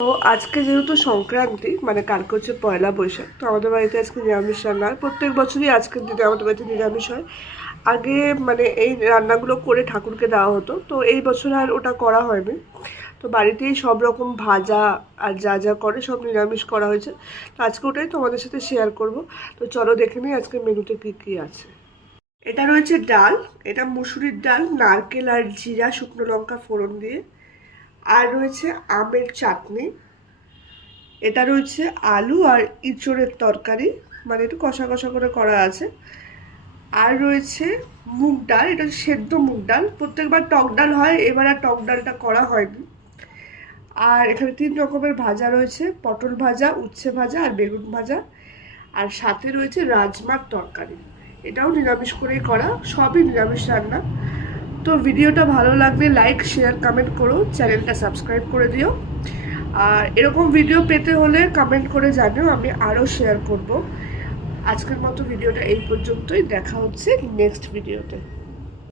তো আজকে যেহেতু সংক্রান্তি মানে কালকে হচ্ছে পয়লা বৈশাখ, তো আমাদের বাড়িতে আজকে নিরামিষ রান্না হয়। প্রত্যেক বছরই আজকের দিনে আমাদের বাড়িতে নিরামিষ হয়। আগে মানে এই রান্নাগুলো করে ঠাকুরকে দেওয়া হতো, তো এই বছর আর ওটা করা হয়নি। তো বাড়িতেই সব রকম ভাজা আর যা যা করে সব নিরামিষ করা হয়েছে। তো আজকে ওটাই তোমাদের সাথে শেয়ার করব। তো চলো দেখে নিই আজকে মেনুতে কী কী আছে। এটা রয়েছে ডাল, এটা মুসুরির ডাল, নারকেল আর জিরা শুকনো লঙ্কা ফোড়ন দিয়ে। আর রয়েছে আমের চাটনি। এটা রয়েছে আলু আর ইঁচড়ের তরকারি, মানে একটু কষা কষা করে করা আছে। আর রয়েছে মুগ ডাল, এটা সেদ্ধ মুগ ডাল। প্রত্যেকবার টক ডাল হয়, এবার আর টক ডালটা করা হয়নি। আর এখানে 3 রকমের ভাজা রয়েছে, পটল ভাজা, উচ্ছে ভাজা আর বেগুন ভাজা। আর সাথে রয়েছে রাজমার তরকারি, এটাও নিরামিষ করেই করা, সবই নিরামিষ রান্না। তো ভিডিওটা ভালো লাগলে লাইক শেয়ার কমেন্ট করো, চ্যানেলটা সাবস্ক্রাইব করে দিও। আর এরকম ভিডিও পেতে হলে কমেন্ট করে জানিও, আমি আরও শেয়ার করব। আজকের মতো ভিডিওটা এই পর্যন্তই, দেখা হচ্ছে নেক্সট ভিডিওতে।